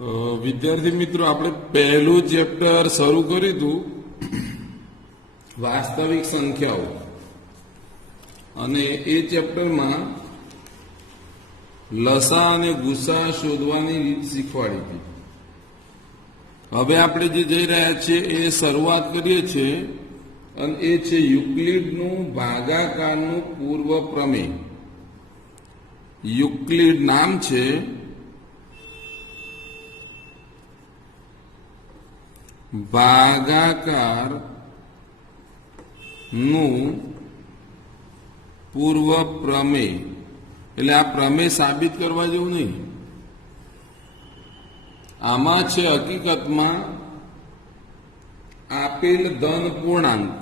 વિદ્યાર્થી મિત્રો, આપણે પહેલું ચેપ્ટર શરૂ કર્યું હતું વાસ્તવિક સંખ્યાઓ, અને એ ચેપ્ટરમાં લસા અને ગુસા શોધવાની રીત શીખવાડી હતી. હવે આપણે જે જઈ રહ્યા છીએ એ શરૂઆત કરીએ છીએ, અને એ છે યુક્લિડનું ભાગાકારનું પૂર્વ પ્રમેય. યુક્લિડ નામ છે. ભાગાકાર નું પૂર્વ પ્રમેય એટલે આ પ્રમેય સાબિત કરવા જેવું નહીં. આમાં છે હકીકતમાં આપેલ ધન પૂર્ણાંક.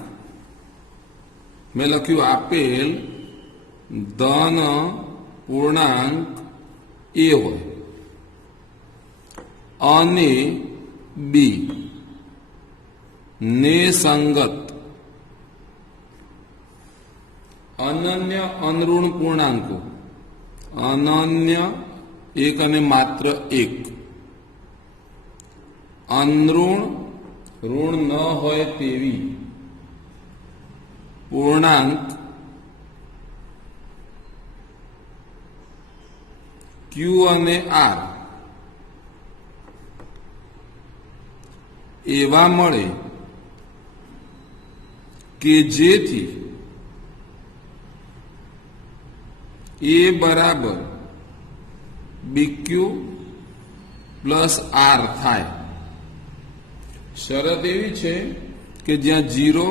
મેં લખ્યું આપેલ ધન પૂર્ણાંક એ હોય અને બી ને સંગત અનન્ય અનઋણ પૂર્ણાંકો, અનન્ય એક અને માત્ર એક, અનઋણ ઋણ ન હોય તેવી પૂર્ણાંક ક્યુ અને આર એવા મળે કે જેથી એ બરાબર બીક્યુ પ્લસ આર થાય. શરત એવી છે કે જ્યાં 0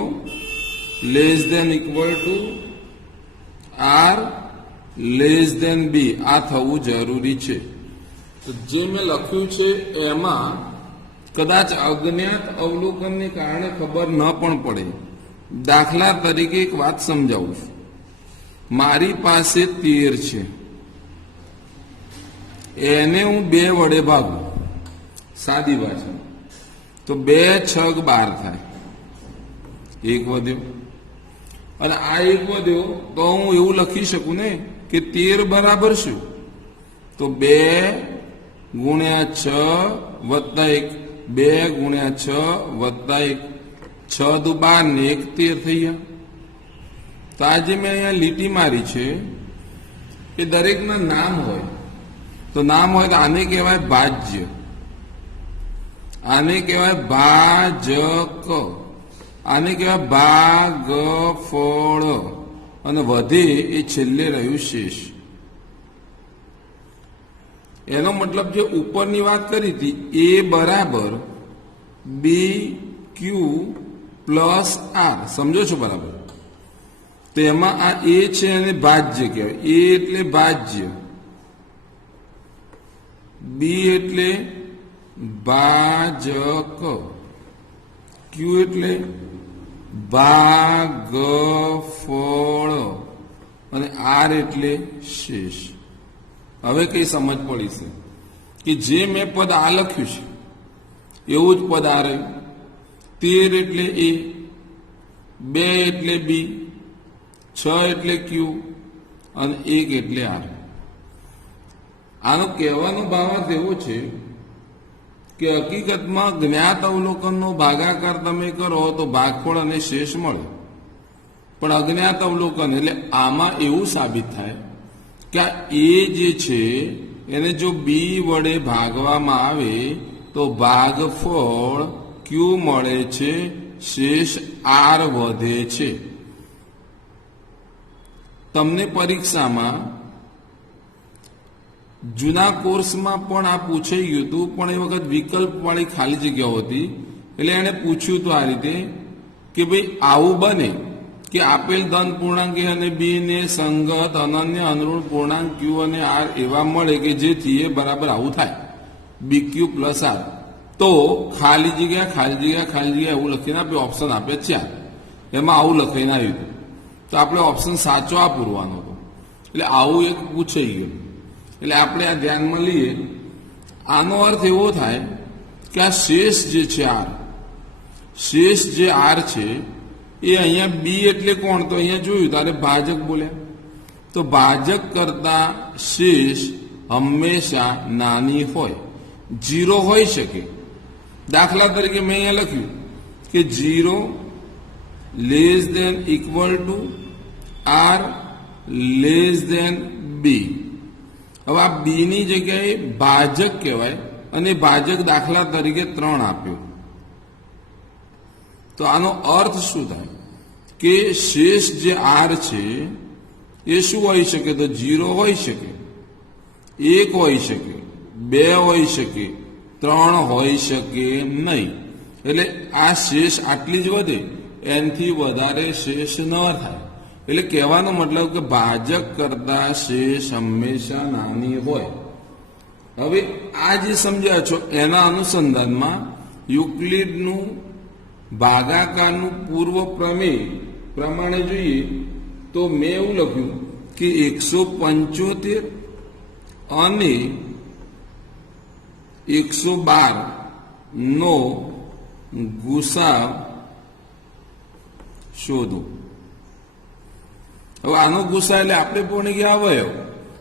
less than equal to R less than B આ થવું જરૂરી છે. તો જે મેં લખ્યું છે એમાં કદાચ અજ્ઞાત અવલોકનને કારણે ખબર ન પણ પડે. દાખલા તરીકે એક વાત સમજાવું છું. મારી પાસે 13 છે, એને હું 2 વડે ભાગું, સાદી ભાષા તો 2 6 12 થાય. એક વધ્યો, અને આ એક વધ્યો તો હું એવું લખી શકું ને કે 13 બરાબર શું, તો 2 ગુણ્યા 6 વત્તા 1, 2 ગુણ્યા 6 વત્તા 1, 6 દુ 12 ને 1 13 થઈ ગયા. તો આજે મેં અહીંયા લીટી મારી છે એ દરેકના નામ હોય, તો નામ હોય તો આને કહેવાય ભાજ્ય, આને કહેવાય ભાજક, આને કહેવાય ભાગફળ, અને વધે એ છેલ્લે રહ્યું શેષ. એનો મતલબ જે ઉપરની વાત કરી હતી એ બરાબર બી ક્યુ પ્લસ આર, સમજો છો બરાબર? તો એમાં આ એ છે અને ભાજ્ય કહેવાય. એ એટલે ભાજ્ય, બી એટલે ભાજક, ક્યુ એટલે ભાગફળ, અને આર એટલે શેષ. હવે કઈ સમજ પડી છે કે જે મેં પદ આ લખ્યું છે એવું જ પદ આ રહ્યું. 13 એટલે એ, 2 એટલે બી, 6 એટલે ક્યુ, અને 1 એટલે આર. આનો કહેવાનો ભાવાર્થ એવો છે કે હકીકતમાં જ્ઞાત અવલોકનનો ભાગાકાર તમે કરો તો ભાગફળ અને શેષ મળે, પણ અજ્ઞાત અવલોકન એટલે આમાં એવું સાબિત થાય કે આ એ જે છે એને જો બી વડે ભાગવામાં આવે તો ભાગફળ ક્યુ મળે છે, શેષ આર વધે છે. તમને પરીક્ષામાં જૂના કોર્સમાં પણ આ પૂછાઈ ગયું હતું, પણ એ વખત વિકલ્પવાળી ખાલી જગ્યાઓ હતી, એટલે એણે પૂછ્યું હતું આ રીતે કે ભાઈ આવું બને કે આપેલ ધન પૂર્ણાંક એ અને બી ને સંગત અનન્ય અનઋણ પૂર્ણાંક ક્યુ અને આર એવા મળે કે જેથી એ બરાબર આવું થાય, બી ક્યુ પ્લસ આર. તો ખાલી જગ્યા ખાલી જગ્યા ખાલી જગ્યા એવું લખીને આપણે ઓપ્શન આપ્યા 4, એમાં આવું લખાઈને આવ્યું હતું. તો આપણે ઓપ્શન સાચો આ પૂરવાનો હતો. એટલે આવું એક પૂછાઈ ગયું. એટલે આપણે આ ધ્યાનમાં લઈએ. આનો અર્થ એવો થાય કે આ શેષ જે છે આર, શેષ જે આર છે એ અહીંયા બી એટલે કોણ, તો અહીંયા જોયું તારે ભાજક બોલ્યા, તો ભાજક કરતા શેષ હંમેશા નાની હોય. 0 હોઈ શકે. દાખલા તરીકે મેં અહીંયા લખ્યું કે 0 less than equal to R less than B. હવે આ બી ની જગ્યાએ ભાજક કહેવાય અને ભાજક દાખલા તરીકે 3 આપ્યો. તો આનો અર્થ શું થાય કે શેષ જે આર છે એ શું હોઈ શકે? તો 0 હોઈ શકે, 1 હોઈ શકે, 2 હોઈ શકે, 3 હોઈ શકે નહીં. એટલે આ શેષ આટલી જ વધે, એનથી વધારે શેષ ન થાય. એટલે કહેવાનો મતલબ કે ભાજક કરતા શેષ હંમેશા નાની હોય. હવે આ જે સમજ્યા છો એના અનુસંધાનમાં યુક્લિડનું ભાગાકારનું પૂર્વ પ્રમેય પ્રમાણે જોઈએ તો મેં એવું લખ્યું કે 175 અને 112 નો ગુસા શોધો. હવે આનો ગુસા એટલે આપણે પણ કે અવયવ,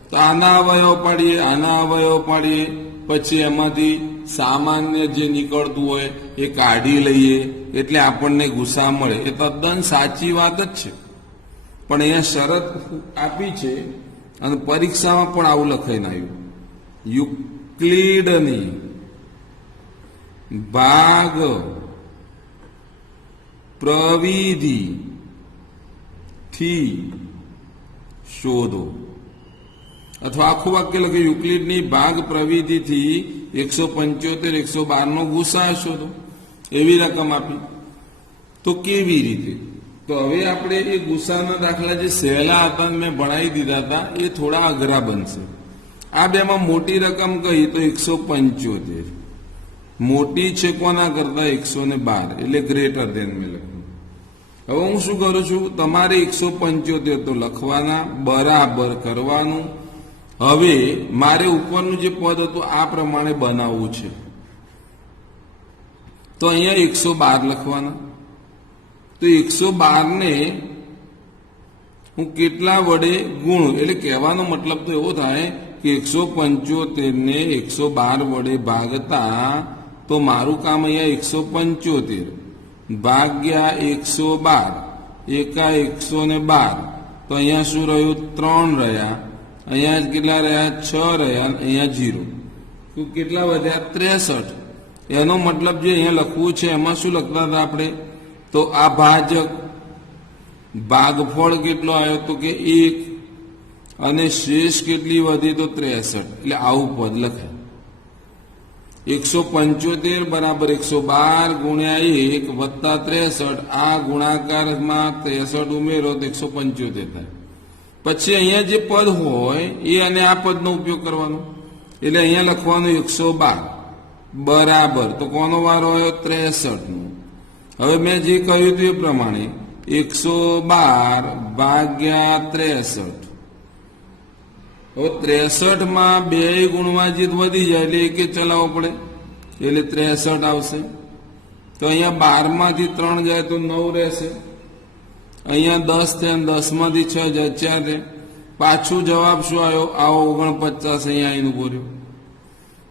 તો આના અવયવ પાડીએ, આના અવયવ પાડીએ, પછી એમાંથી સામાન્ય જે નીકળતું હોય એ કાઢી લઈએ એટલે આપણને ગુસા મળે. એ તદ્દન સાચી વાત જ છે, પણ અહીંયા શરત આપી છે અને પરીક્ષામાં પણ આવું લખાઈને આવ્યું. યુક્લિડની ભાગ પ્રવિધિ થી શોધો. અથવા આખું વાક્ય લખે યુક્લિડની ભાગ પ્રવિધિથી 175 112 નો ગુસા શોધો. એવી રકમ આપી. તો કેવી રીતે? તો હવે આપણે એ ગુસાના દાખલા જે સહેલા હતા મેં ભણાવી દીધા હતા એ થોડા અઘરા બનશે. આ બેમાં મોટી રકમ કહી તો 175 મોટી છે કોના કરતા? 112 એટલે ગ્રેટર દેન મેં લખ્યું. હવે હું શું કરું છું? તમારે 175 તો લખવાના, બરાબર કરવાનું. હવે મારે ઉપરનું જે પદ હતું આ પ્રમાણે બનાવવું છે. તો અહીંયા 112 લખવાના. તો 112 ને હું કેટલા વડે ગુણું? એટલે કહેવાનો મતલબ તો એવો થાય કે 175 ને 112 વડે ભાગતા તો મારું કામ અહીંયા 175 ભાગ્યા 112 એકા 112. તો અહીંયા શું રહ્યું? 3 રહ્યા. અહીંયા કેટલા રહ્યા? 6 રહ્યા. અહીંયા 0. તો કેટલા વધ્યા? 63. એનો મતલબ જે અહીંયા લખવું છે એમાં શું લખતા હતા આપણે? તો આ ભાજક ભાગફળ કેટલો આવ્યો? તો કે 1 અને શેષ કેટલી વધી? તો 63. એટલે આવું પદ લખાય. 175 બરાબર 112 ગુણ્યા 1 વત્તા 63. આ ગુણાકારમાં 63 ઉમેરો તો 175 થાય. પછી અહીંયા જે પદ હોય એ અને આ પદનો ઉપયોગ કરવાનો. એટલે અહીંયા લખવાનું 112 બરાબર તો કોનો વારો આવ્યો? 63 નો. હવે મેં જે કહ્યું હતું એ પ્રમાણે 112 ભાગ્યા 63. હવે 63 માં 2 ગુણમાં જે વધી જાય એટલે એકે ચલાવવો પડે એટલે 63 આવશે. તો અહીંયા 12 માંથી 3 જાય તો 9 રહેશે. અહીંયા 10 થયા, 10 માંથી 6 જાય 4 રહે. પાછું જવાબ શું આવ્યો? આવો 49 અહીંયા આવીને ઉભો રહ્યો.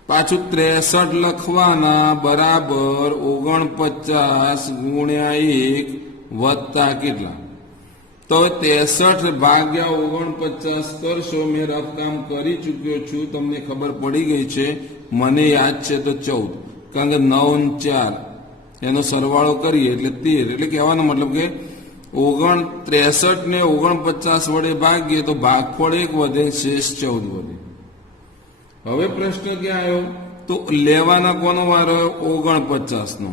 પાછું 63 લખવાના બરાબર 49 ગુણ્યા 1 વત્તા કેટલા? તો 63 ભાગ્યા 49 કરશો. મેં રફ કામ કરી ચૂક્યો છું, તમને ખબર પડી ગઈ છે, મને યાદ છે તો 14, કારણ કે 9 અને 4 એનો સરવાળો કરીએ એટલે 13. એટલે કહેવાનો મતલબ કે 63 ને 49 વડે ભાગીએ તો ભાગફળ 1 વધે, શેષ 14 વધે. હવે પ્રશ્ન ક્યાં આવ્યો? તો લેવાના કોનો વાર આવ્યો? 49 નો.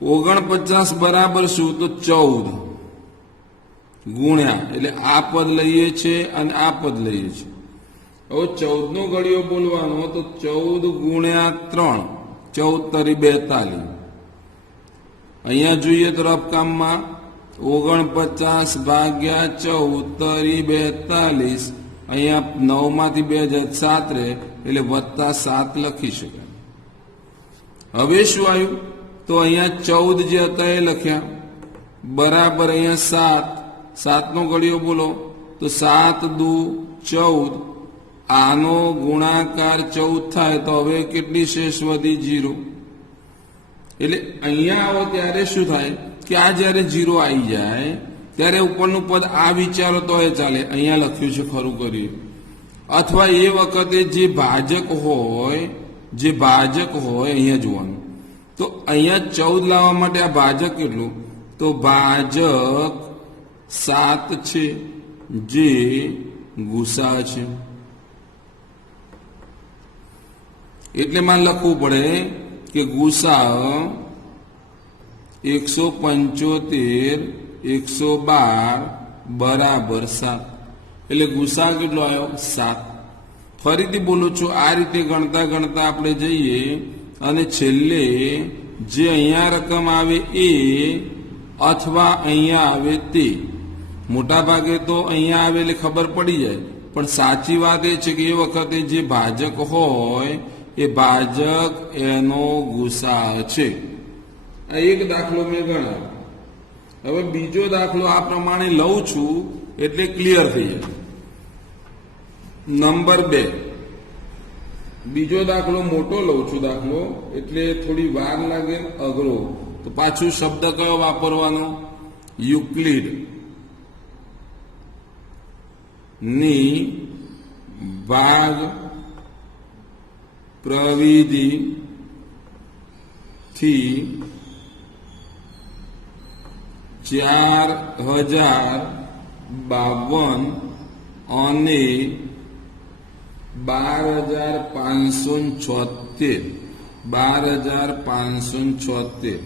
49 બરાબર શું? તો 14 ગુણ્યા, એટલે આ પદ લઈએ છીએ અને આ પદ લઈએ છીએ. હવે 14 નો ઘડિયો બોલવાનો તો 14 ગુણ્યા 3, 14 × 42. અહીંયા જોઈએ તો રફકામમાં 49 ભાગ્યા 14 × 42. અહીંયા 9 માંથી 2 જાય 7 રહે એટલે વત્તા 7 લખી શકાય. હવે શું આવ્યું? તો અહીંયા 14 જે હતા એ લખ્યા બરાબર અહીંયા 7 નો ઘડિયો બોલો તો 7 દુ 14 આનો ગુણાકાર 14 થાય તો હવે કેટલી શેષ વધી? 0. એટલે અહીંયા આવો ત્યારે શું થાય કે આ જ્યારે 0 આવી જાય ત્યારે ઉપરનું પદ આ વિચારો તો એ ચાલે, અહીંયા લખ્યું છે ખરું કર્યું. અથવા એ વખતે જે ભાજક હોય અહીંયા જોવાનું. તો અહીંયા 14 લાવવા માટે આ ભાજક કેટલું? તો ભાજક 7 છે, જે ગુસા છે. એટલે માં લખવું પડે કે ગુસા 175 112 બરાબર 7. એટલે ગુસા કેટલો આવ્યો? 7. ફરીથી બોલું છું, આ રીતે ગણતા ગણતા આપણે જઈએ અને છેલ્લે જે અહીંયા રકમ આવે એ અથવા અહીંયા આવે તે. મોટા ભાગે તો અહીંયા આવે એટલે ખબર પડી જાય, પણ સાચી વાત એ છે કે એ વખતે જે ભાજક હોય એ ભાજક એનો ગુસા છે. આ એક દાખલો મેં ગણાવ્યો. હવે બીજો દાખલો આ પ્રમાણે લઉં છું એટલે ક્લિયર થઈ જાય. નંબર 2, બીજો દાખલો મોટો લઉં છું દાખલો, એટલે થોડી વાર લાગે, અઘરો. તો પાછું શબ્દ કયો વાપરવાનો? યુક્લિડ ની ભાગ પ્રવિધિ થી 4052 અને 12576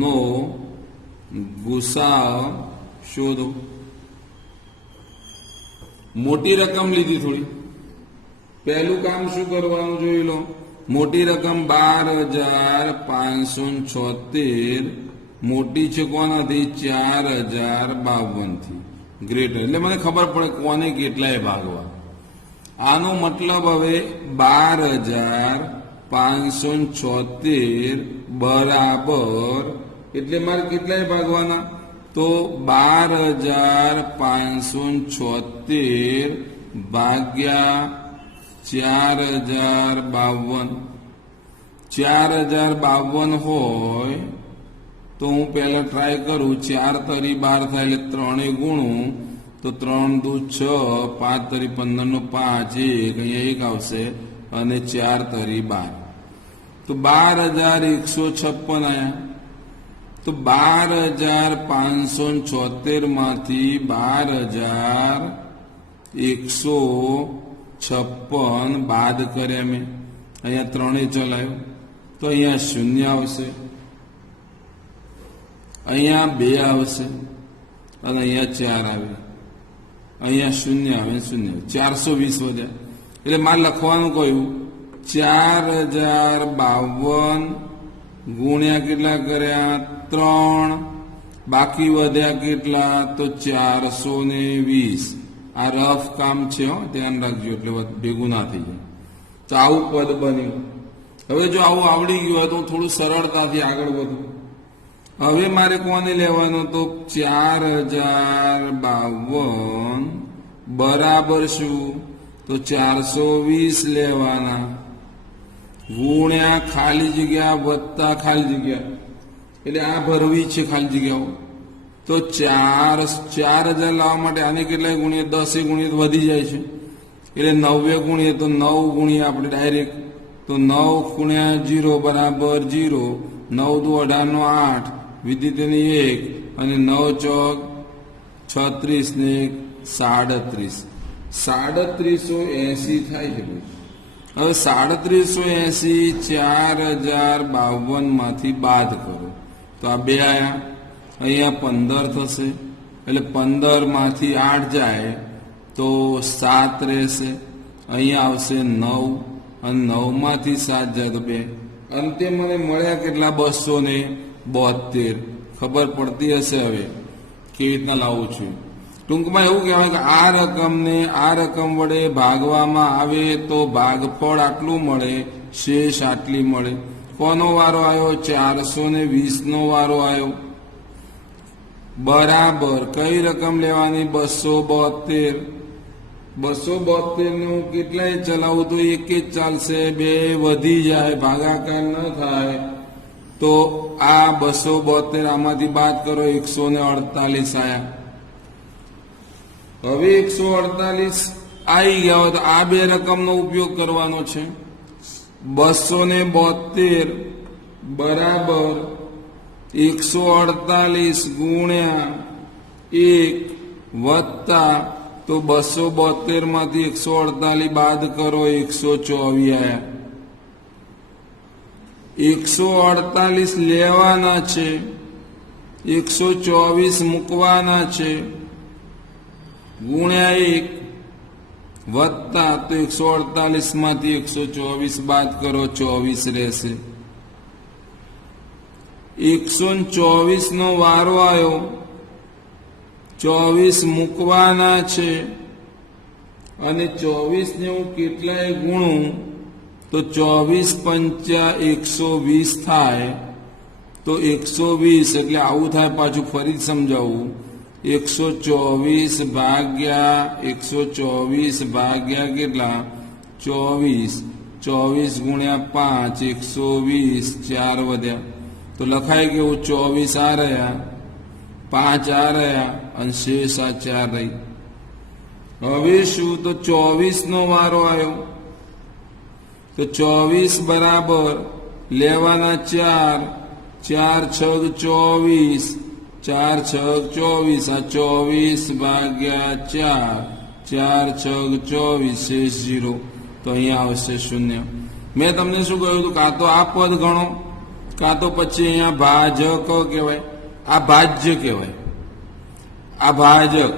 નો ગુસા શોધો. મોટી રકમ લીધી થોડી. પહેલું કામ શું કરવાનું જોઈ લો. મોટી રકમ 12576 મોટી છે કોનાથી? 4052 થી. ગ્રેટર એટલે મને ખબર પડે કોને કેટલાય ભાગવા. આનો મતલબ હવે 12576 બરાબર એટલે મારે કેટલાય ભાગવાના? તો 12576 ભાગ્યા 4052. 4052 હોય તો હું પહેલા ટ્રાય કરું. 4 તરી 12 થાય એટલે 3 ગુણું તો 3 દુ 6, 5 તરી 15 નો 5, 1 અહીંયા 1 આવશે અને 4 તરી 12. તો 12156 આયા. તો 12576 માંથી 12156 બાદ કર્યા મેં. અહીંયા 3 ચલાવ્યો તો અહીંયા 0 આવશે, અહીંયા 2 આવશે અને અહીંયા 4 આવે. અહીંયા 0 આવે, 0 420 વધ્યા. એટલે મારે લખવાનું કહ્યું 4052 ગુણ્યા કેટલા કર્યા? 3. બાકી વધ્યા કેટલા? તો 420. આ રફ કામ છે, ધ્યાન રાખજો એટલે ભેગું ના થઈ જાય. તો આવું પદ બન્યું. હવે જો આવું આવડી ગયું હોય તો હું થોડું સરળતાથી આગળ વધું. હવે મારે કોને લેવાનું? તો 4052 બરાબર શું? તો 420 લેવાના ગુણ્યા ખાલી જગ્યા વત્તા ખાલી જગ્યા, એટલે આ ભરવી છે ખાલી જગ્યાઓ. તો 4000 લાવવા માટે આને કેટલાય ગુણ્યા? 10 ગુણ્યા વધી જાય છે, એટલે 90 ગુણ્યા તો 9 ગુણ્યા આપણે ડાયરેક્ટ. તો 9 ગુણ્યા 0 બરાબર 0. 9 દુ 18 નો 8, વિદ્યુતની 1 અને 9 ચોક 36 ને 37. 3780 થાય છે. હવે 3780 4052 માંથી બાદ કરો તો આ 2 આયા. અહીંયા 15 થશે, એટલે 15 માંથી 8 જાય તો 7 રહેશે. અહીંયા આવશે 9 અને 9 માંથી 7 જાય તો 2. અંતે મને મળ્યા કેટલા? 272. ખબર પડતી હશે હવે કેવી રીતના લાવું છું. ટૂંકમાં એવું કહેવાય કે આ રકમને આ રકમ વડે ભાગવામાં આવે તો ભાગફળ આટલું મળે, શેષ આટલી મળે. કોનો વારો આવ્યો? 420 નો વારો આવ્યો. બરાબર કઈ રકમ લેવાની? 272. 272 નું કેટલાય ચલાવું તો એક જ ચાલશે, બે વધી જાય, ભાગાકાર ન થાય તો આ 272 આમાંથી બાદ કરો, 148 આયા. હવે 148 આવી ગયા હોય તો આ બે રકમનો ઉપયોગ કરવાનો છે. 272 બરાબર 148 ગુણ્યા 1 વત્તા, તો 272 માંથી 148 બાદ કરો, 124 આયા. 148 લેવાના છે, 124 મૂકવાના છે, ગુણ્યા 1 વત્તા, તો 148 માંથી 124 બાદ કરો, 24 રહેશે. 124 નો વારો આવ્યો, 24 મૂકવાના છે અને 24 ને હું કેટલાય ગુણું તો 24 પંચા 120 થાય. તો 120 એટલે આવું થાય, પાછું ફરી સમજાવું. 124 ભાગ્યા 124 ભાગ્યા કેટલા 24, 24 ગુણ્યા 5, 120, 4 વધ્યા તો લખાય કેવું 24 આ રહ્યા, 5 આ રહ્યા અને શેષ આ 4 રહી. હવે શું, તો 24 નો વારો આવ્યો તો 24 બરાબર લેવાના 4, 4 છગ 24, 4 છગ 24, આ 24 ભાગ્યા 4, 4 છગ 24, શેષ 0. તો અહીંયા આવશે 0. મેં તમને શું કહ્યું હતું, કાં તો આ પદ ગણો, કાં તો પછી અહીંયા ભાજક કહેવાય, આ ભાજ્ય કહેવાય. આ ભાજક,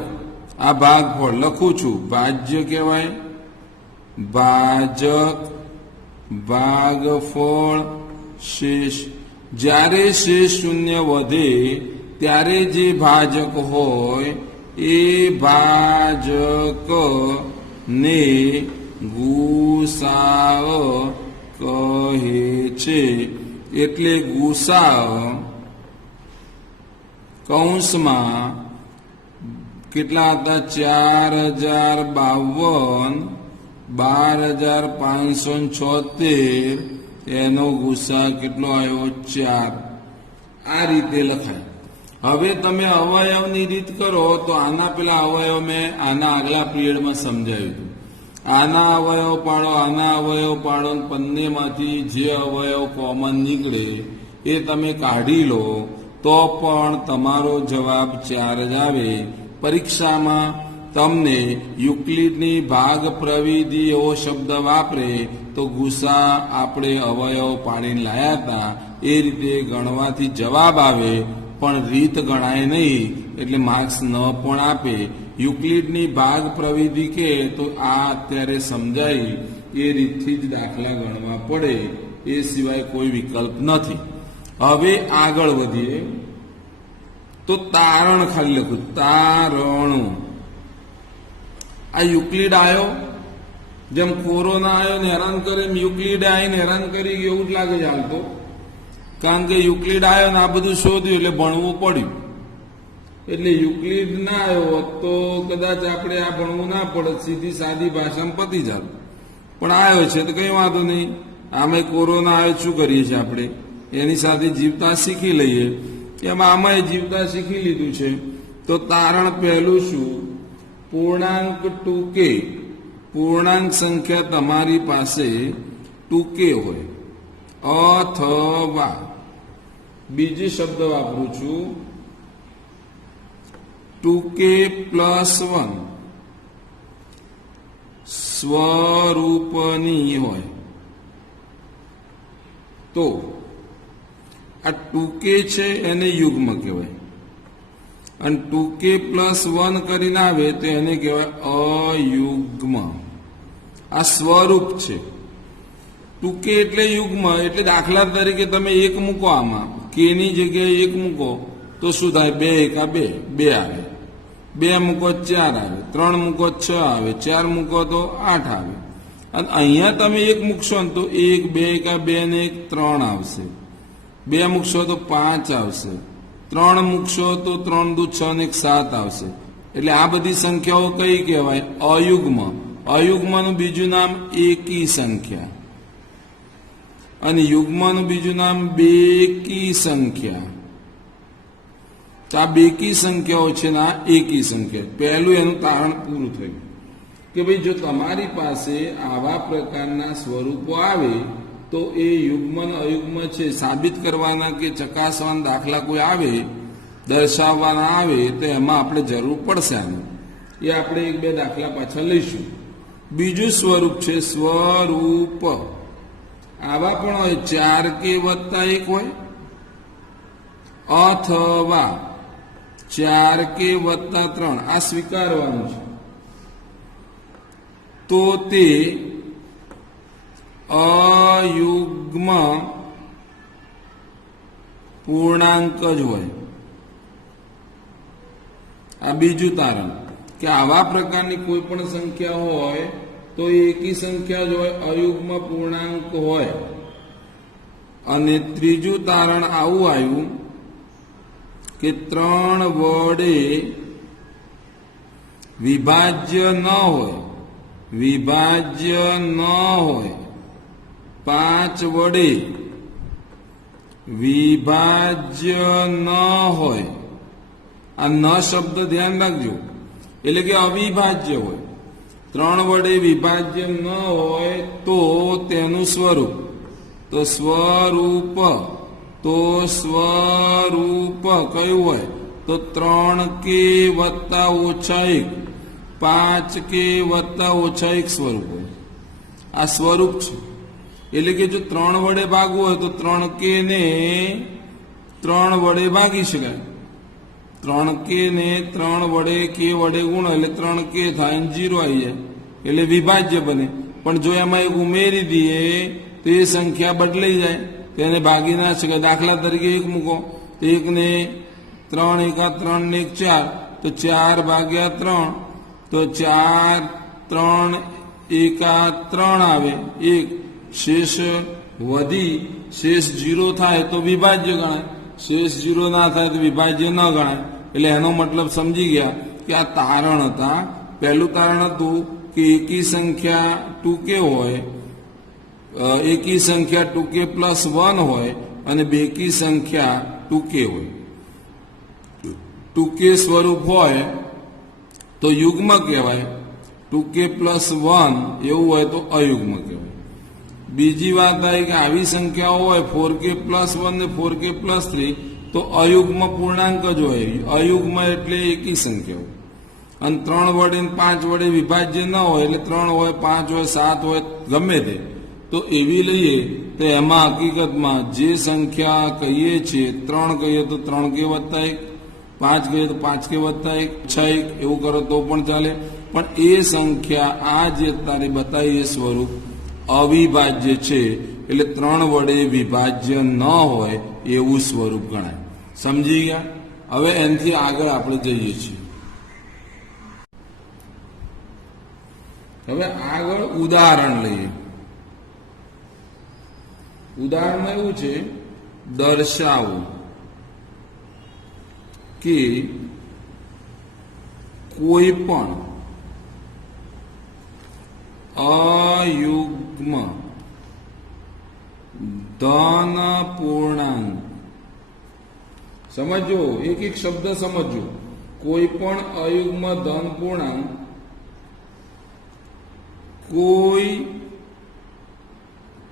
આ ભાગફળ લખું છું, ભાજ્ય કહેવાય. ભાજક, ભાગફળ, શેષ. જ્યારે શેષ 0 વધે ત્યારે જે ભાજક હોય એ ભાજક ને ગુસાઅ કહે છે. એટલે ગુસાઅ કૌંસમાં કેટલા હતા, 4052, 12576, એનો ગુસા કેટલો આવ્યો 4. આ રીતે લખાય. હવે તમે અવયવની રીત કરો તો આના પેલા અવયવ મેં આના આગલા પીરિયડમાં સમજાવ્યું હતું. આના અવયવ પાડો, આના અવયવ પાડો, બંનેમાંથી જે અવયવ કોમન નીકળે એ તમે કાઢી લો તો પણ તમારો જવાબ 4 જ આવે. પરીક્ષામાં તમને યુક્લિડની ભાગ પ્રવિધિ એવો શબ્દ વાપરે તો ગુસા આપણે અવયવ પાડીને લાયા હતા એ રીતે ગણવાથી જવાબ આવે, પણ રીત ગણાય નહીં એટલે માર્ક્સ ન પણ આપે. યુક્લિડની ભાગ પ્રવિધિ કે તો આ અત્યારે સમજાય એ રીતથી જ દાખલા ગણવા પડે, એ સિવાય કોઈ વિકલ્પ નથી. હવે આગળ વધીએ તો તારણ ખાલી લખું, તારણ. આ યુક્લિડ આવ્યો, જેમ કોરોના આવ્યો ને હેરાન કરે એમ યુક્લિડ આવીને હેરાન કરી ગયો એવું જ લાગે છે હાલ તો. કારણ કે યુક્લિડ આવ્યો ને આ બધું શોધ્યું એટલે ભણવું પડ્યું. એટલે યુક્લિડ ના આવ્યો તો કદાચ આપણે આ ભણવું ના પડે, સીધી સાદી ભાષામાં પતી જાત. પણ આવ્યો છે તો કઈ વાંધો નહીં. આમાં કોરોના આવ્યો, શું કરીએ છીએ આપણે, એની સાથે જીવતા શીખી લઈએ. એમાં આમાં જીવતા શીખી લીધું છે. તો તારણ પહેલું શું, પૂર્ણાંક 2k, પૂર્ણાંક સંખ્યા તમારી પાસે 2k હોય, અથવા બીજી શબ્દ વાપરું છું 2k + 1 સ્વરૂપની હોય. તો આ 2k છે એને યુગ્મ કહેવાય, અને 2k + 1 કરીને આવે તો એને કહેવાય અયુગ્મ. આ સ્વરૂપ છે. 2k એટલે યુગ્મ, એટલે દાખલા તરીકે તમે 1 મૂકો, આમાં k ની જગ્યાએ 1 મૂકો તો શું થાય, 2 એકા 2, 2 આવે. 2 મૂકો 4 આવે, 3 મૂકો 6 આવે, 4 મૂકો તો 8 આવે. અને અહીંયા તમે 1 મૂકશો ને તો 1, 2 એકા 2 ને 1, 3 આવશે. 2 મૂકશો તો 5 આવશે. 3 મૂકશો તો 3 દુ 6 ને 7 આવશે. એટલે આ બધી સંખ્યાઓ કઈ કહેવાય? અયુગ્મ. અયુગ્મનું બીજું નામ એકી સંખ્યા અને યુગ્મનું બીજું નામ બેકી સંખ્યા. તો આ બેકી સંખ્યાઓ છે ને આ એકી સંખ્યા. પહેલું એનું તારણ પૂરું થયું કે ભાઈ જો તમારી પાસે આવા પ્રકારના સ્વરૂપો આવે તો એ યુગ્મ અને અયુગ્મ છે સાબિત કરવાના કે ચકાસવાના દાખલા કોઈ આવે, દર્શાવવાના આવે તો એમાં આપણે જરૂર પડશે આનું. એ આપણે એક બે દાખલા પાછા લઈશું. બીજું સ્વરૂપ છે સ્વરૂપ. આવા પણ હોય 4k વત્તા 1 હોય અથવા 4k વત્તા 3. આ સ્વીકારવાનું છે. તો તે અયુગ્મ પૂર્ણાંક જ હોય. આ બીજું તારણ કે આવા પ્રકારની કોઈ પણ સંખ્યા હોય તો એ એકી સંખ્યા જ હોય, અયુગ્મ પૂર્ણાંક હોય. અને ત્રીજું તારણ આવું આવ્યું કે 3 વડે વિભાજ્ય ન હોય, વિભાજ્ય ન હોય, 5 વડે વિભાજ્ય ન હોય. આ ન શબ્દ ધ્યાન રાખજો, એટલે કે અવિભાજ્ય હોય. 3 વડે વિભાજ્ય ન હોય તો તેનું સ્વરૂપ. તો સ્વરૂપ કયું હોય? તો 3k વત્તા ઓછા 1, 5k વત્તા ઓછા 1 સ્વરૂપ હોય. આ સ્વરૂપ છે. એટલે કે જો 3 વડે ભાગવું હોય તો 3k ને 3 વડે ભાગી શકાય. 3k ને 3 વડે k વડે ગુણો એટલે 3k થાય 0 આવી જાય એટલે વિભાજ્ય બને. પણ જો એમાં એક ઉમેરી દઈએ તો એ સંખ્યા બદલાઈ જાય, તેને ભાગી ના શકાય. દાખલા તરીકે 1 મૂકો તો 1 ને 3 એકા 3 ને 1 4, તો 4 ભાગ્યા 3, તો 4 3 એકા 3 આવે 1. શેષ વધી શેષ 0 થાય તો વિભાજ્ય ગણાય, શેષ 0 ના થાય તો વિભાજ્ય ન ગણાય. એટલે એનો મતલબ સમજી ગયા કે આ તારણ હતા. પહેલું તારણ હતું કે એકી સંખ્યા 2k હોય, એકી સંખ્યા 2k પ્લસ 1 હોય અને બેકી સંખ્યા 2k હોય. 2k સ્વરૂપ હોય તો યુગ્મ કહેવાય, 2k પ્લસ 1 એવું હોય તો અયુગ્મ કહેવાય. બીજી વાત આવી કે આવી સંખ્યાઓ હોય 4k પ્લસ 1 ને 4k પ્લસ 3 તો અયુગ્મ પૂર્ણાંક જ હોય. અયુગ્મ એટલે એકી સંખ્યાઓ. અને 3 વડે 5 વડે વિભાજ્ય ન હોય એટલે 3 હોય 5 હોય 7 હોય ગમે તે. તો એવી લઈએ તો એમાં હકીકતમાં જે સંખ્યા કહીએ છીએ 3 કહીએ તો 3k વત્તા 1, 5 કહીએ તો 5k વત્તા 1, 6 એવું કરો તો પણ ચાલે. પણ એ સંખ્યા આ જે તારે બતાવી એ સ્વરૂપ અવિભાજ્ય છે, એટલે 3 વડે વિભાજ્ય ન હોય એવું સ્વરૂપ ગણાય. સમજી ગયા? હવે એનાથી આગળ આપણે જઈએ છીએ. હવે આગળ ઉદાહરણ લઈએ. ઉદાહરણમાં એવું છે, દર્શાવો કે કોઈ પણ અયુગ્મ ધન પૂર્ણાંક. સમજો, એક એક શબ્દ સમજો. કોઈ પણ અયુગ્મ ધન પૂર્ણાંક કોઈ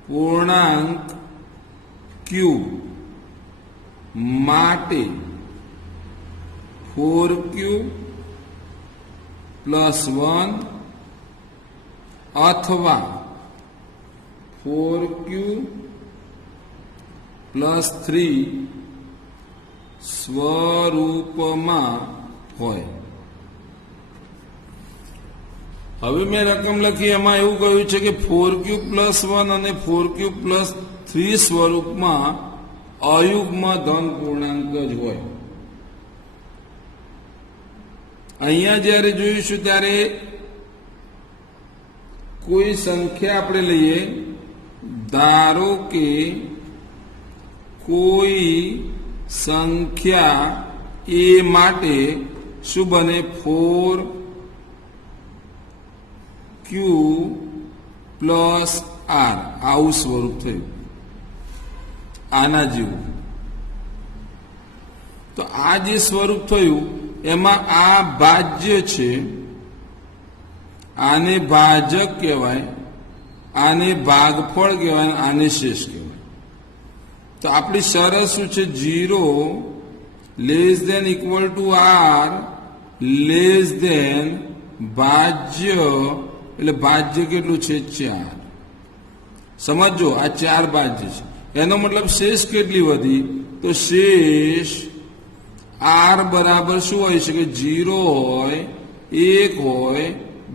પૂર્ણાંક q માટે 4q પ્લસ 1 અથવા 4q પ્લસ 3 સ્વરૂપમાં હોય. હવે મેં રકમ લખી, એમાં એવું કહ્યું છે કે 4q પ્લસ 1 અને 4q પ્લસ 3 સ્વરૂપમાં અયુગ્મ ધન પૂર્ણાંક જ હોય. અહીંયા જ્યારે જોઈશું ત્યારે કોઈ સંખ્યા આપણે લઈએ. ધારો કે કોઈ સંખ્યા એ માટે શું બને 4q પ્લસ r આવું સ્વરૂપ થયું, આના જેવું. તો આ જે સ્વરૂપ થયું એમાં આ ભાજ્ય છે, આને ભાજક કહેવાય, આને ભાગફળ કહેવાય, આને શેષ કહેવાય. તો આપણી શરત શું છે? 0 less than equal to r less than ભાજ્ય, એટલે ભાજ્ય કેટલું છે? 4. સમજો, આ 4 ભાજ્ય છે. એનો મતલબ શેષ કેટલી વધી? તો શેષ r બરાબર શું હોય શકે? 0 હોય, 1 હોય,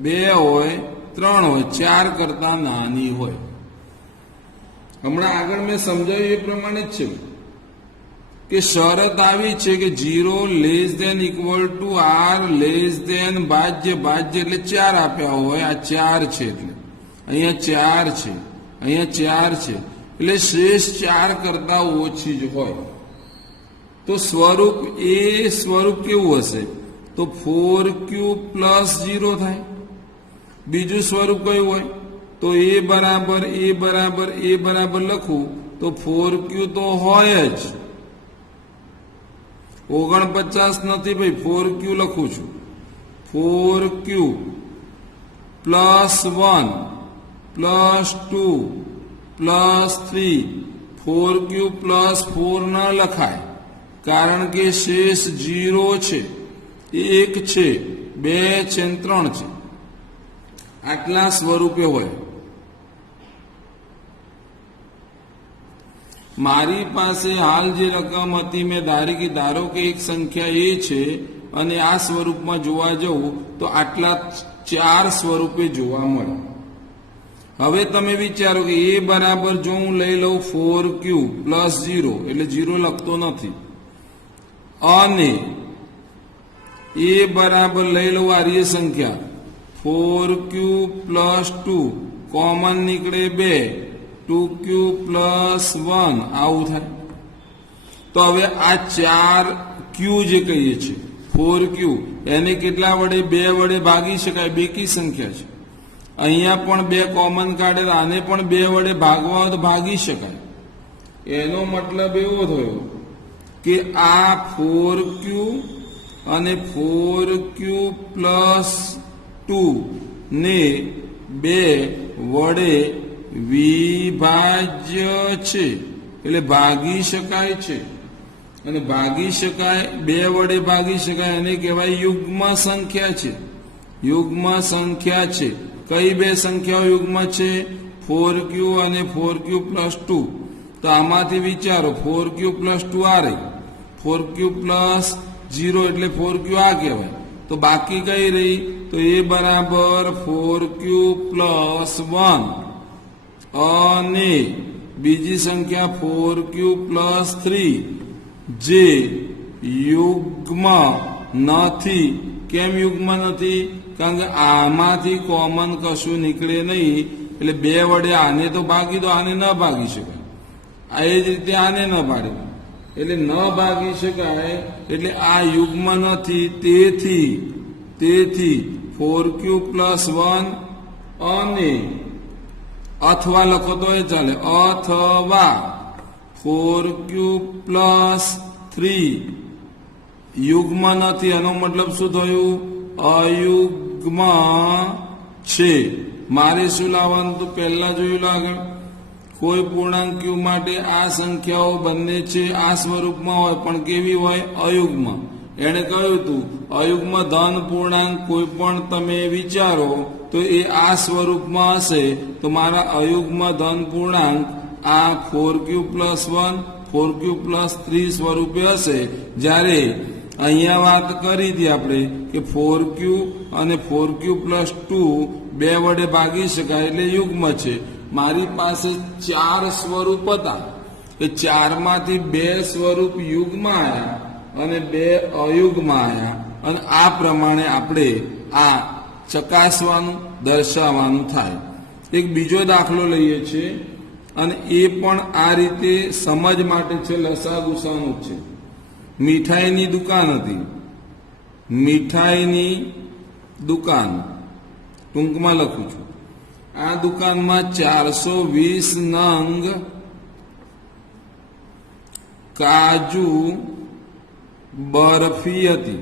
2 હોય, 3 હોય, 4 કરતા નાની હોય. હમણાં આગળ મેં સમજાવ્યું એ પ્રમાણે જ છે કે શરત આવી છે કે 0 less than equal to r less than ભાજ્ય, ભાજ્ય એટલે 4 આપ્યા હોય, આ 4 છે, એટલે અહીંયા 4 છે, અહીંયા 4 છે, એટલે શેષ 4 કરતા ઓછી જ હોય. તો સ્વરૂપ એ સ્વરૂપ કેવું હશે? તો 4q પ્લસ 0 થાય. બીજું સ્વરૂપ કયું હોય? તો એ બરાબર લખું તો 4q તો હોય જ, 49 નથી ભાઈ, 4q લખું છું. 4q plus 1 plus 2 plus 3, 4q plus 4 ન લખાય, કારણ કે શેષ 0 છે, 1 છે, 2 છે, 3 છે. આટલા સ્વરૂપે હોય. મારી પાસે હાલ જે રકમ હતી મેં ધારો કે એક સંખ્યા એ છે અને આ સ્વરૂપમાં જોવા જવું તો આટલા 4 સ્વરૂપે જોવા મળે. હવે તમે વિચારો કે એ બરાબર જો હું લઈ લઉં 4q પ્લસ 0, એટલે 0 લખતો નથી, અને એ બરાબર લઈ લઉં આર્ય સંખ્યા 4q પ્લસ 2, કોમન નીકળે 2, 2q પ્લસ 1, આવું થાય. તો હવે આ 4q જે કહીએ છીએ 4q, એને કેટલા વડે? 2 વડે ભાગી શકાય, બેકી સંખ્યા છે. અહીંયા પણ 2 કોમન કાઢેલા, આને પણ 2 વડે ભાગવા હોય તો ભાગી શકાય. એનો મતલબ એવો થયો કે આ 4q અને 4q પ્લસ 2 ને 2 વડે વિભાજ્ય છે, એટલે ભાગી શકાય છે. અને ભાગી શકાય, 2 વડે ભાગી શકાય, એને કહેવાય યુગ્મ સંખ્યા છે. યુગ્મ સંખ્યા છે. કઈ 2 સંખ્યાઓ યુગ્મ છે? 4q અને 4q પ્લસ 2. તો આમાંથી વિચારો, 4q પ્લસ 2 આ રહી, 4q પ્લસ 0 એટલે 4q આ કહેવાય. તો બાકી કઈ રહી? તો એ બરાબર 4q પ્લસ 1 અને બીજી સંખ્યા 4q પ્લસ 3 જે યુગ્મ નથી. કેમ યુગ્મ નથી? કારણ કે આમાંથી કોમન કશું નીકળે નહીં, એટલે 2 વડે આને તો ભાગી દો, આને ન ભાગી શકાય. આ એ જ રીતે આને ન ભાગે, એટલે ન ભાગી શકાય, એટલે આ યુગ્મ નથી. તેથી 4q પ્લસ 1 અને અથવા લખો તો એ ચાલે, અથવા 4q પ્લસ 3 યુગ્મ નથી. એનો મતલબ શું થયું? અયુગ્મ છે. મારે શું લાવવાનું? તો પહેલા જોયું લાગે, કોઈ પૂર્ણાંક q માટે આ સંખ્યાઓ બંને છે આ સ્વરૂપમાં હોય, પણ કેવી હોય? અયુગ્મ. એણે કહ્યું હતું અયુગ્મ ધન પૂર્ણાંક કોઈ પણ તમે વિચારો તો એ આ સ્વરૂપમાં હશે. તો મારા અયુગ્મ ધન પૂર્ણાંક આ 4q પ્લસ 1 4q પ્લસ 3 સ્વરૂપે હશે. જ્યારે અહીંયા વાત કરી હતી આપણે કે 4q અને 4q પ્લસ 2 2 વડે ભાગી શકાય એટલે યુગ્મ છે. મારી પાસે 4 સ્વરૂપ હતા, એ 4 માંથી 2 સ્વરૂપ યુગ્મ આવ્યા અને 2 અયુગ્મ આવ્યા, અને આ પ્રમાણે આપણે આ ચકાસવાનું દર્શાવવાનું થાય. એક બીજો દાખલો લઈએ છીએ અને એ પણ આ રીતે સમજ માટે છે, લસા ગુસાનું છે. મીઠાઈની દુકાન હતી, મીઠાઈની દુકાન ટૂંકમાં લખું છું. આ દુકાનમાં 420 નંગ કાજુ બરફી હતી,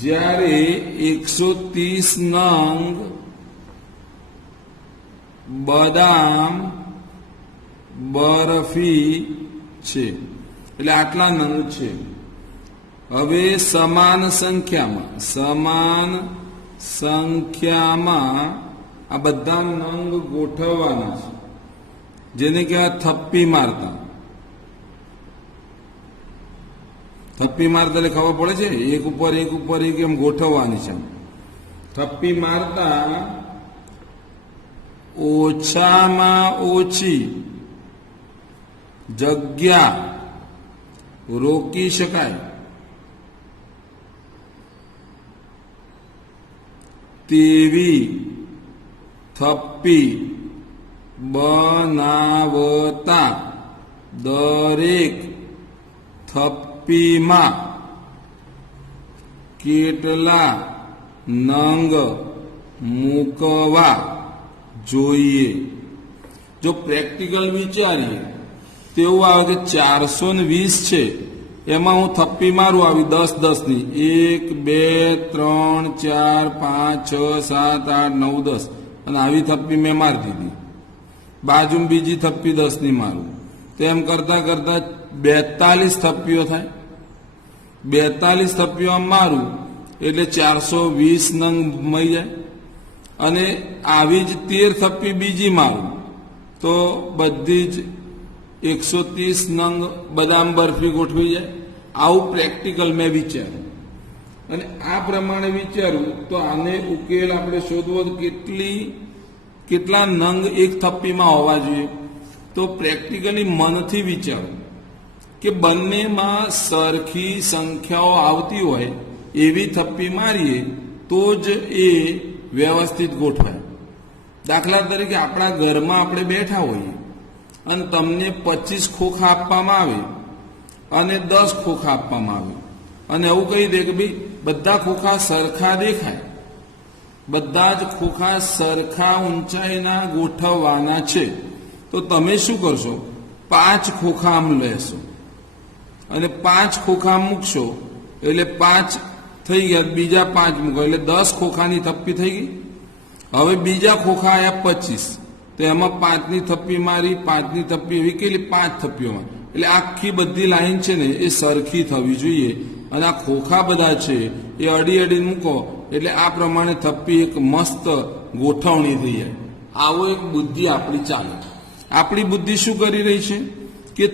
જ્યારે 130 નંગ બદામ બરફી છે. એટલે આટલા નંગ છે. હવે સમાન સંખ્યામાં આ બધા નંગ ગોઠવવાના છે, જેને કહેવાય થપ્પી મારતા. થપ્પી મારતા એટલે ખબર પડે છે, એક ઉપર એક એમ ગોઠવવાની છે. થપ્પી મારતા ઓછામાં ઓછી જગ્યા રોકી શકાય તેવી થપ્પી બનાવતા દરેક થપ્પીમાં કેટલા નંગ મૂકવા જોઈએ. જો પ્રેક્ટિકલ વિચારીએ તો એવું આવે કે 420 છે, એમાં હું થપ્પી મારું આવી 10-10 ની, 1 2 3 4 5 6 7 8 9 10, અને આવી થપ્પી મેં મારી દીધી. બાજુમાં બીજી થપ્પી 10 ની મારું, તો એમ કરતા કરતા 42 થપ્પીઓ થાય. 42 થપ્પીઓ મારું એટલે 420 નંગ મળી જાય. અને આવી જ 13 થપ્પી બીજી મારું તો બધી જ 130 નંગ બદામ બરફી ગોઠવી જાય. આવું પ્રેક્ટિકલ મેં વિચાર્યું, અને આ પ્રમાણે વિચાર્યું તો આને ઉકેલ આપણે શોધવો કેટલા નંગ એક થપ્પીમાં હોવા જોઈએ. તો પ્રેક્ટિકલી મનથી વિચારો કે બંનેમાં સરખી સંખ્યાઓ આવતી હોય એવી થપ્પી મારીએ તો જ એ વ્યવસ્થિત ગોઠવાય. દાખલા તરીકે આપણા ઘરમાં આપણે બેઠા હોઈએ અને તમને 25 ખોખા આપવામાં આવે અને 10 ખોખા આપવામાં આવે, અને એવું કહી દે કે ભાઈ બધા ખોખા સરખા દેખાય, બધા જ ખોખા સરખા ઊંચાઈના ગોઠવવાના છે. તો તમે શું કરશો? 5 ખોખા આમ લેશો અને 5 ખોખા મૂકશો એટલે 5 થઈ ગયા, બીજા 5 મૂકો એટલે 10 ખોખાની થપ્પી થઈ ગઈ. હવે બીજા ખોખા આયા 25, તો એમાં 5ની થપ્પી મારી, 5ની થપ્પી એવી કેટલી 5 થપ્પીઓમાં, એટલે આખી બધી લાઈન છે ને એ સરખી થવી જોઈએ. અને આ ખોખા બધા છે એ અડી મૂકો એટલે આ પ્રમાણે થપ્પી એક મસ્ત ગોઠવણી થઈ જાય. આવો એક બુદ્ધિ આપણી ચાલે. આપણી બુદ્ધિ શું કરી રહી છે કે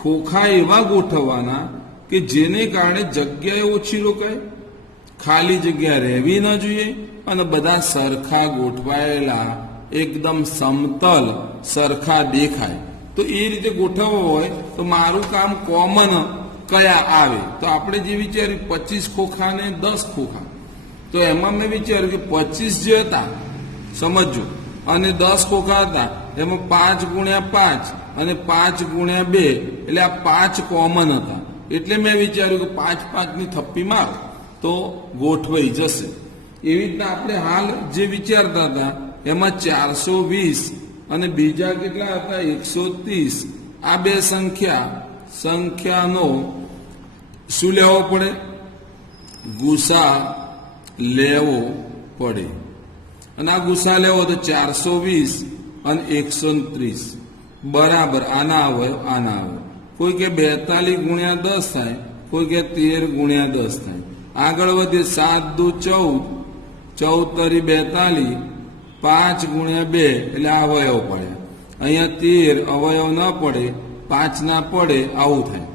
ખોખા એવા ગોઠવવાના કે જેને કારણે જગ્યાએ ઓછી રોકાય, ખાલી જગ્યા રહેવી ન જોઈએ, અને બધા સરખા ગોઠવાયેલા એકદમ સમતલ સરખા દેખાય. તો એ રીતે ગોઠવવો હોય તો મારું કામ કોમન કયા આવે, તો આપણે જે વિચાર્યું 25 ખોખા ને 10 ખોખા, તો એમાં મેં વિચાર્યું કે 25 જે હતા સમજો અને 10 ખોખા હતા એમાં 5 ગુણ્યા 5 અને 5 ગુણ્યા 2 એટલે આ 5 કોમન હતા. એટલે મેં વિચાર્યું કે 5-5ની થપ્પી મારો તો ગોઠવાઈ જશે. એવી રીતના આપણે હાલ જે વિચારતા હતા એમાં 420 અને બીજા કેટલા હતા 130, આ બે સંખ્યાનો શું લેવો પડે? ગુસા લેવો પડે. અને આ ગુસા લેવો તો 420 અને 130 બરાબર આના આવે. કોઈ કે 42 ગુણ્યા 10 થાય, કોઈ કે 13 ગુણ્યા 10 થાય. આગળ વધે 7 દુ 14, 14 તરી 42, 5 ગુણ્યા 2 એટલે અવયવ પડે. અહીંયા 13 અવયવ ન પડે, 5 ના પડે, આવું થાય.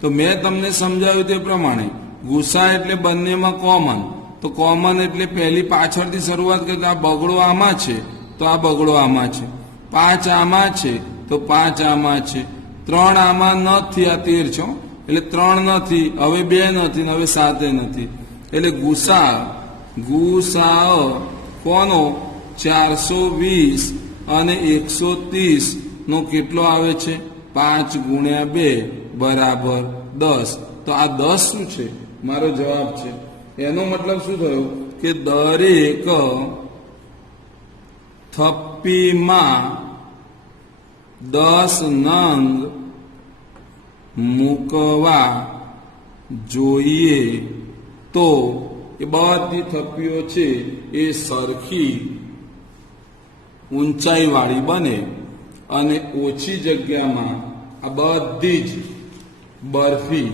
તો મેં તમને સમજાવ્યું તે પ્રમાણે ગુસા એટલે બંનેમાં કોમન. તો કોમન એટલે પહેલી પાછળથી શરૂઆત કરતા આ બગડો આમાં છે તો આ બગડો આમાં છે, 5 આમાં છે તો 5 આમાં છે, 3 આમાં નથી, આ 13 છે એટલે 3 નથી, હવે 2 નથી, હવે 7 નથી. એટલે ગુસા કોનો 420 અને 130 નો કેટલો આવે છે? 5 ગુણ્યા 2 બરાબર 10. તો આ 10 શું છે? મારો જવાબ છે. એનો મતલબ શું થયો કે દરેક થપ્પીમાં 10 નંગ મૂકવા જોઈએ તો એ બધી થપ્પીઓ છે એ સરખી ઊંચાઈવાળી બને અને ઓછી જગ્યામાં આ બધી જ બરફી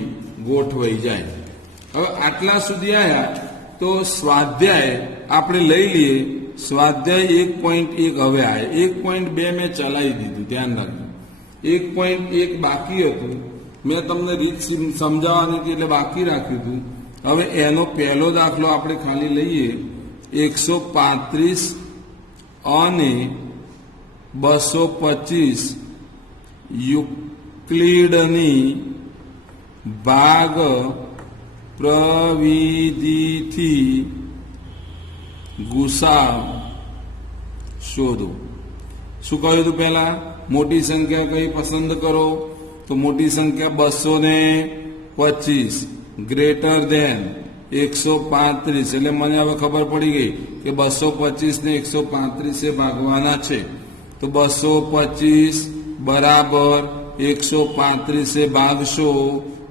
ગોઠવાઈ જાય. હવે આટલા સુધી આવ્યા તો સ્વાધ્યાય આપણે લઈ લઈએ. સ્વાધ્યાય 1.1 હવે આવે. 1.2 મેં ચલાવી દીધું, ધ્યાન રાખજો. 1.1 બાકી હતું, મેં તમને રીત સમજાવવાની હતી એટલે બાકી રાખ્યું હતું. હવે એનો પહેલો દાખલો આપણે ખાલી લઈએ. 135 અને 225 યુક્લિડની ભાગ પ્રવિધિથી ગુસા શોધો. શું કહ્યું હતું પહેલા? મોટી સંખ્યા કઈ પસંદ કરો? તો મોટી સંખ્યા 225 ગ્રેટર ધેન 135. એટલે મને હવે ખબર પડી ગઈ કે 225 ને 135 ભાગવાના છે. તો 225 બરાબર 135 ભાગશો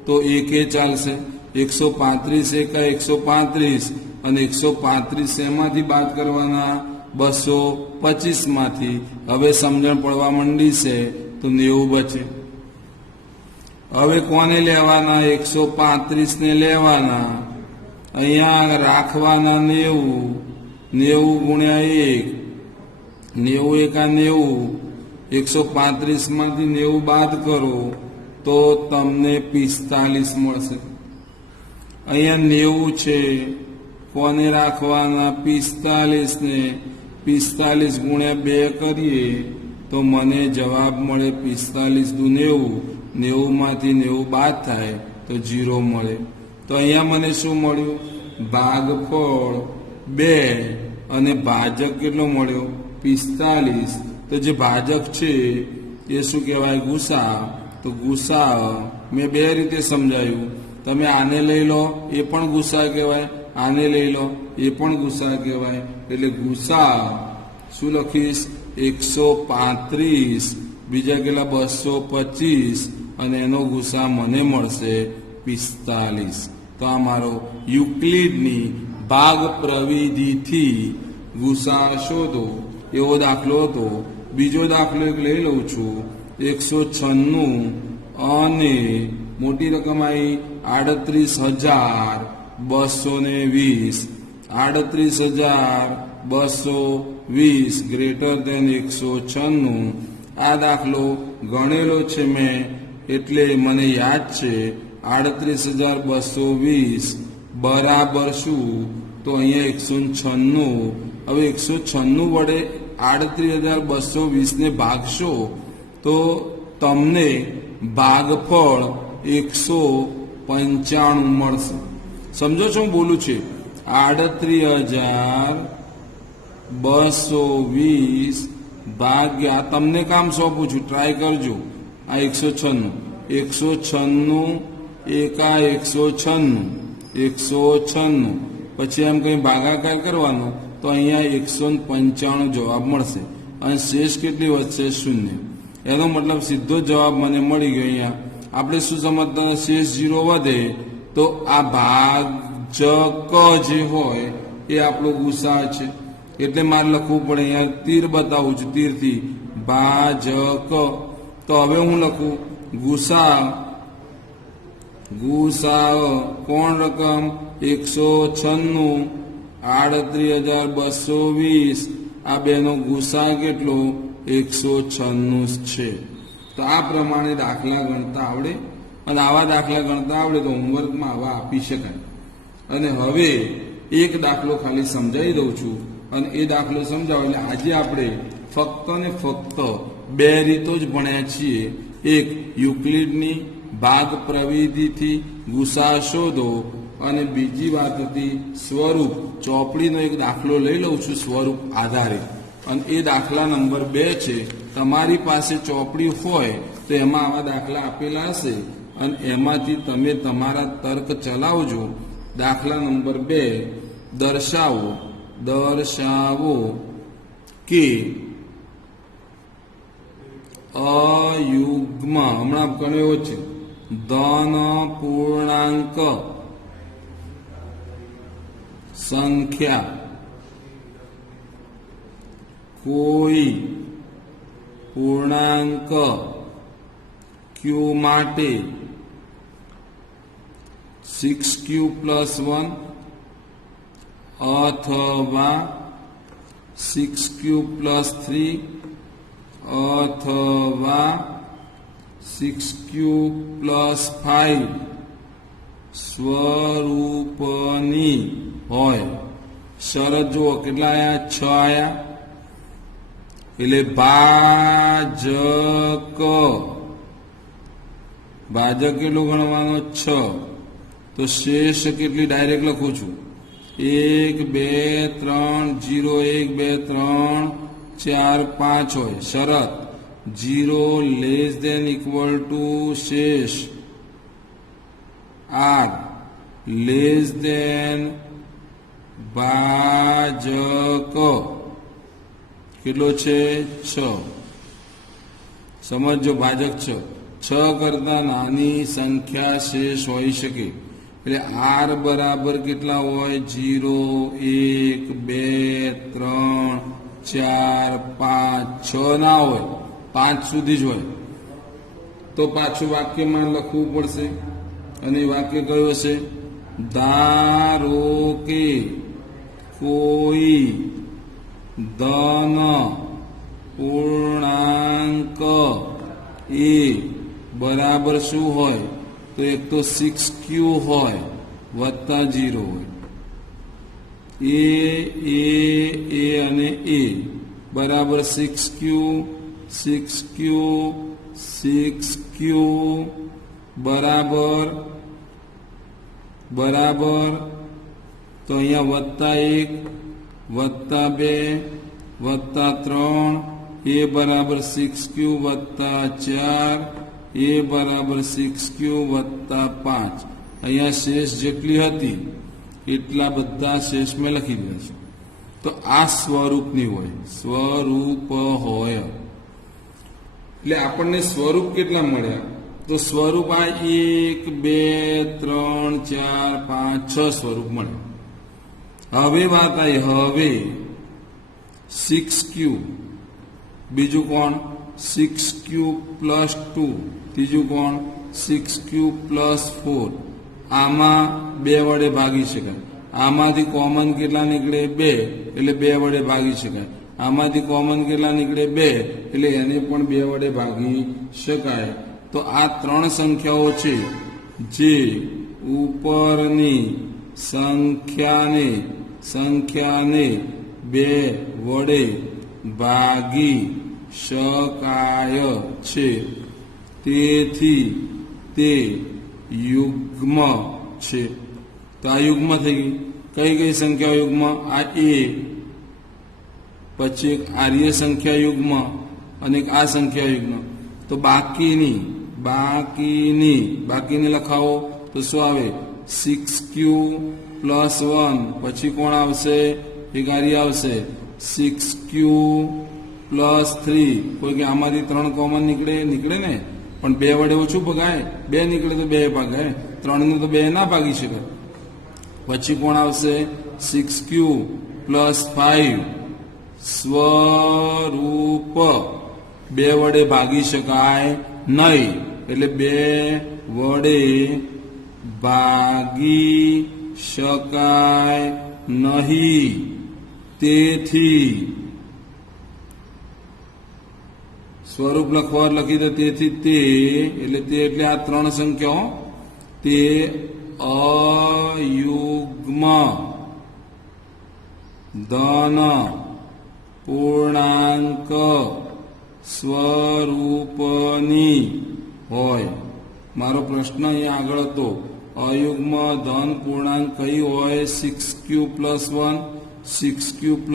તો એકે ચાલશે. 135 એકા 135 અને 135 એમાંથી બાદ કરવાના 225 માંથી. હવે સમજણ પડવા માંડી છે તો 90 બચે. હવે કોને લેવાના? 135 ને લેવાના, અહીંયા રાખવાના 90 ગુણ્યા 1, 90 એકા 90. 135 માંથી 90 બાદ કરો તો તમને 45 મળશે. અહીંયા 90 છે, કોને રાખવાના? 45 ને. 45 ગુણ્યા 2 કરીએ તો મને જવાબ મળે 45 દુ 90. 90 માંથી 90 બાદ થાય તો 0 મળે. તો અહીંયા મને શું મળ્યું? ભાગફળ 2 અને ભાજક કેટલો મળ્યો? 45. તો જે ભાજક છે એ શું કહેવાય? ગુસા. તો ગુસા મેં બે રીતે સમજાયું. તમે આને લઈ લો એ પણ ગુસા કહેવાય, આને લઈ લો એ પણ ગુસા કહેવાય. એટલે ગુસા શું લખીશ? 135, બીજા કેટલા? 225 અને એનો ગુસા મને મળશે 45. તો આ મારો યુક્લિડની ભાગ પ્રવિધિથી ગુસા શોધો એવો દાખલો હતો. બીજો દાખલો એક લઈ લઉં છું. 196 અને મોટી રકમ આવી 38,220. 38,220 ગ્રેટર ધેન 196. આ દાખલો ગણેલો છે મેં એટલે મને યાદ છે. 38,220 બરાબર શું? તો અહીંયા 196. હવે 196 વડે 38,220 ને ભાગશો તો તમને ભાગફળ 195 મળશે. સમજો છો હું બોલું છે? 38,220 ભાગ્યા, તમને કામ સોંપું છું, ટ્રાય કરજો. આ 196, 196 એકા 196, પછી એમ કંઈ ભાગાકાર કરવાનો તો અહીંયા 195 જવાબ મળશે અને શેષ કેટલી વધશે? 0. એનો મતલબ સીધો જવાબ મને મળી ગયો. અહીંયા આપણે શું સમજતા? શેષ 0 વધે તો આ ભાજક જે હોય એ આપણો ગુસા છે. એટલે મારે લખવું પડે. અહીંયા તીર બતાવું છું, તીરથી ભાજક. તો હવે હું લખું ગુસા. કોણ રકમ? 196, 38,220. આ બેનો ગુસા કેટલો? 196 છે. તો આ પ્રમાણે દાખલા ગણતા આવડે, અને આવા દાખલા ગણતા આવડે તો હોમવર્કમાં આવા આપી શકાય. અને હવે એક દાખલો ખાલી સમજાવી દઉં છું, અને એ દાખલો સમજાવો એટલે આજે આપણે ફક્ત ને ફક્ત બે રીતો જ ભણ્યા છીએ. એક યુક્લિડની ભાગ પ્રવિધિથી ગુસા શોધો, અને બીજી વાત હતી સ્વરૂપ. ચોપડીનો એક દાખલો લઈ લઉં છું સ્વરૂપ આધારિત, અને એ દાખલા નંબર 2 છે. તમારી પાસે ચોપડી હોય તો એમાં આવા દાખલા આપેલા હશે, અને એમાંથી તમે તમારા તર્ક ચલાવજો દાખલા નંબર 2 દર્શાવો કે અયુગ્મ હમણાં ગણ્યો છે ધન પૂર્ણાંક સંખ્યા કોઈ પૂર્ણાંક ક્યુ માટે 6q + 1 અથવા 6q + 3 અથવા 6q + 5 સ્વરૂપની હોય. શરત જુઓ કેટલા આયા? 6 આયા. એટલે ભાજક કેટલો ગણવાનો? 6. તો શેષ કેટલી ડાયરેક્ટ લખું છું 1 2 3 0 1 2 3 4 5 હોય. શરત 0 ≤ શેષ r ભાજક કેટલો છે? 6. સમજો ભાજક 6 કરતા નાની સંખ્યા શેષ હોઈ શકે. એટલે r બરાબર કેટલા હોય? 0 1 2 3 4 5 6 ના હોય, 5 સુધી જ હોય. તો પાછું વાક્યમાં લખવું પડશે. અને વાક્ય કયું હશે? ધારો કે કોઈ ધન પૂર્ણાંક એ બરાબર શું હોય? તો એક તો 6q હોય વત્તા 0 હોય. એ અને એ બરાબર 6q બરાબર તો અહીંયા વત્તા 1 વત્તા 2 વત્તા 3 એ બરાબર 6q વત્તા 4 એ બરાબર 6q વત્તા 5. અહીંયા શેષ જેટલી હતી એટલા બધા શેષ મેં લખી દીધા છે. તો આ સ્વરૂપની હોય, સ્વરૂપ હોય. એટલે આપણને સ્વરૂપ કેટલા મળ્યા? તો સ્વરૂપ આ 1 2 3 4 5 6 સ્વરૂપ મળે. હવે વાત આવી, હવે 6q, બીજું કોણ? 6q + 2, ત્રીજું કોણ? 6q + 4. આમાં 2 વડે ભાગી શકાય. આમાંથી કોમન કેટલા નીકળે? 2, એટલે 2 વડે ભાગી શકાય. આમાંથી કોમન કેટલા નીકળે? 2, એટલે એને પણ 2 વડે ભાગી શકાય. તો આ 3 સંખ્યાઓ છે જે ઉપરની સંખ્યાને 2 વડે ભાગી શકાય છે. તેથી તે યુગ્મ છે. તો આ યુગ્મ થઈ ગઈ. કઈ સંખ્યા યુગ્મ? આ એ, પછી એક આર્ય સંખ્યા યુગ્મ અને એક આ સંખ્યા યુગ્મ. તો બાકીની લખાવો તો શું આવે? 6q + 1, પછી કોણ આવશે? એક આર્ય આવશે. 6q + 3, કોઈ કે આમાંથી 3 કોમન નીકળે ને, પણ 2 વડે ઓછું ભગાય. 2 નીકળે તો 2 ભાગાય, 3 ને તો 2 ના ભાગી શકે. પછી કોણ આવશે? 6q + 5 સ્વરૂપ 2 વડે ભાગી શકાય નહીં. એટલે 2 વડે ભાગી શકાય નહીં. તેથી સ્વરૂપ લખી દે. તેથી એટલે આ 3 સંખ્યાઓ તે અયુગ્મ ધન પૂર્ણાંક સ્વરૂપની હોય. મારો પ્રશ્ન અહીંયા આગળ હતો, અયુગ્મ ધન પૂર્ણાંક કઈ હોય? 6q + 1, 6q +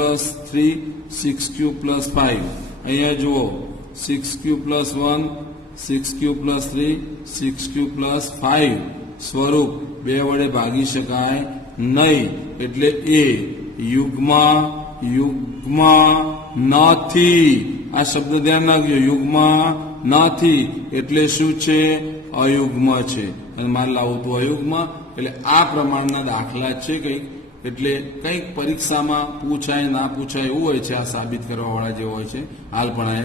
3, 6q + 5. અહીંયા જુઓ, 6q + 1, 6q + 3, 6q + 5 સ્વરૂપ 2 વડે ભાગી શકાય નહીં, એટલે એ યુગ્મ યુગ્મ નથી. આ શબ્દ ધ્યાન રાખજો, યુગ્મ નથી એટલે શું છે? અયુગ્મ છે. અને મારે લાવવું તું અયુગ્મ, એટલે આ પ્રમાણના દાખલા છે કંઈક, એટલે કંઈક પરીક્ષામાં પૂછાય ના પૂછાય એવું હોય છે. આ સાબિત કરવા વાળા જે હોય છે હાલપણાએ,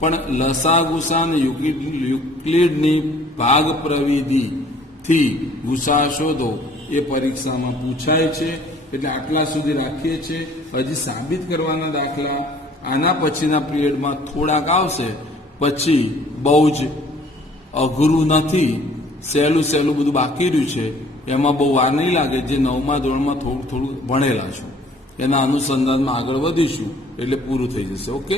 પણ લસા ગુસા અને યુક્લિડની ભાગ પ્રવિધિથી ગુસા શોધો એ પરીક્ષામાં પૂછાય છે. એટલે આટલા સુધી રાખીએ છીએ. હજી સાબિત કરવાના દાખલા આના પછીના પિરિયડમાં થોડાક આવશે. પછી બહુ જ અઘરું નથી, સહેલું સહેલું બધું બાકી રહ્યું છે. એમાં બહુ વાર નહીં લાગે. જે 9મા ધોરણમાં થોડું થોડું ભણેલા છો એના અનુસંધાનમાં આગળ વધીશું એટલે પૂરું થઈ જશે. ઓકે.